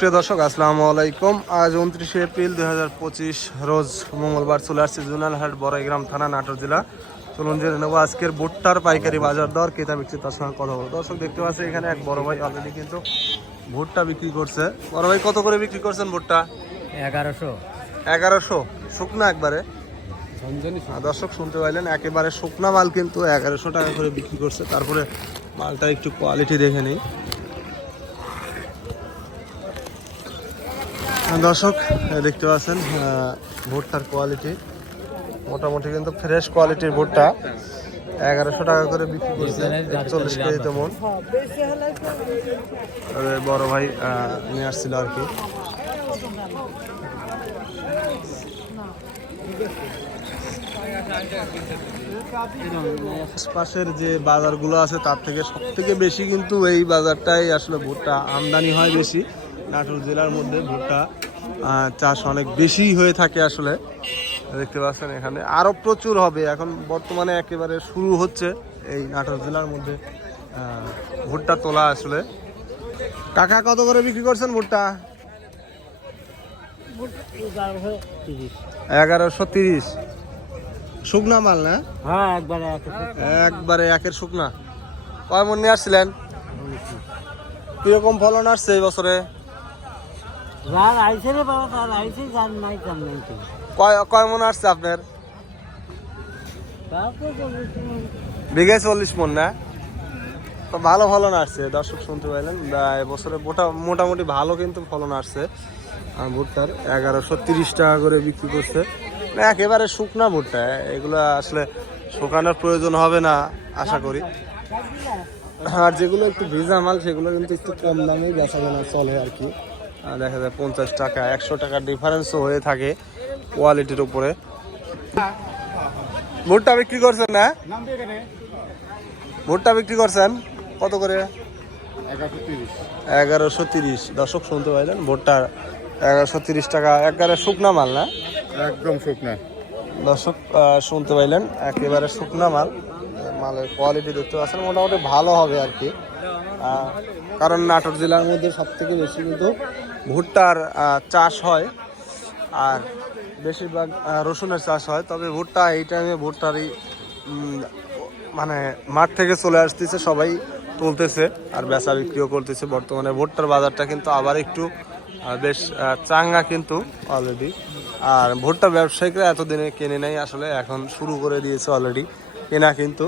প্রিয় দর্শক আসসালামু আলাইকুম। আজ উনত্রিশে এপ্রিল দুই হাজার পঁচিশ রোজ মঙ্গলবার চলে আসছে জুনাল হাট বড়াইগ্রাম থানা নাটোর জেলা। চলুন জেনে নেব আজকের ভুট্টার পাইকারি বাজার দর ক্রেতা বিক্রি তার সঙ্গে কথা বলব। দর্শক দেখতে পাচ্ছি এখানে এক বড় ভাই অলরেডি কিন্তু ভুট্টা বিক্রি করছে। বড় ভাই কত করে বিক্রি করছেন ভুট্টা? এগারোশো। এগারোশো? শুকনা একবারে? দর্শক শুনতে পাইলেন একেবারে শুকনা মাল কিন্তু এগারোশো টাকা করে বিক্রি করছে। তারপরে মালটা একটু কোয়ালিটি দেখে নিই। দর্শক দেখতে পাচ্ছেন ভুট্টার কোয়ালিটি মোটামুটি কিন্তু ফ্রেশ কোয়ালিটির ভুট্টা। এগারোশো টাকা করে বিক্রি করছে, চল্লিশ কেজি তেমন। তবে বড় ভাই নিয়ে আসছিল আর কি। আশপাশের যে বাজারগুলো আছে, তার থেকে সব থেকে বেশি কিন্তু এই বাজারটাই আসলে ভুট্টা। আমদানি হয় বেশি। নাটোর জেলার মধ্যে ভুট্টা। চাষ অনেক বেশি হয়ে থাকে আসলে। দেখতে পাচ্ছেন এখানে। আরও প্রচুর হবে। এখন বর্তমানে একেবারে শুরু হচ্ছে এই নাটোর জেলার মধ্যে ভুট্টা তোলা আসলে। কাকা কত করে বিক্রি করছেন ভুট্টা? এগারোশো তিরিশ। শুকনা মাল না? হ্যাঁ একবারে একবারে একের শুকনা। কয় মন নিয়ে আসছিলেন? কীরকম ফলন আসছে এই বছরে? যার আইসে রে বাবা তার আইসে যার নাই তার নাই কয় কয় মন আসছে আপনার? তো চল্লিশ। মন। না? তো ভালো ফলন আসছে দর্শক শুনতে পাইলেন। এবছরে মোটা মোটামুটি ভালো কিন্তু ফলন আসছে। ভুট্টার এগারোশো তিরিশ টাকা করে বিক্রি করছে। না একেবারে শুকনা ভুট্টা এগুলো আসলে শুকানোর প্রয়োজন হবে না আশা করি। আর যেগুলো একটু ভিজা মাল সেগুলো কিন্তু একটু কম দামে বেচা কেনা চলে আর কি। দেখা যায় পঞ্চাশ টাকা একশো টাকার ডিফারেন্সও হয়ে থাকে কোয়ালিটির উপরে। ভুট্টা বিক্রি করছেন না? ভুট্টা বিক্রি করছেন? কত করে? এগারোশো তিরিশ। দর্শক শুনতে পাইলেন ভুট্টা এগারোশো তিরিশ টাকা। একেবারে শুকনা মাল না? একদম শুকনা। দর্শক শুনতে পাইলেন একেবারে শুকনা মাল। মালের কোয়ালিটি দেখতে পাচ্ছেন মোটামুটি ভালো হবে আর কি। কারণ নাটোর জেলার মধ্যে সব থেকে বেশি কিন্তু ভুট্টার চাষ হয়। আর বেশিরভাগ রসুনের চাষ হয়। তবে ভুট্টা এই টাইমে ভুট্টারই মানে মাঠ থেকে চলে আসতেছে, সবাই তুলতেছে আর বেচা বিক্রিও করতেছে বর্তমানে। ভুট্টার বাজারটা কিন্তু আবার একটু বেশ চাঙ্গা কিন্তু অলরেডি আর ভুট্টা ব্যবসায়িকরা এতদিনে কেনে নাই, আসলে এখন শুরু করে দিয়েছে অলরেডি কেনা কিন্তু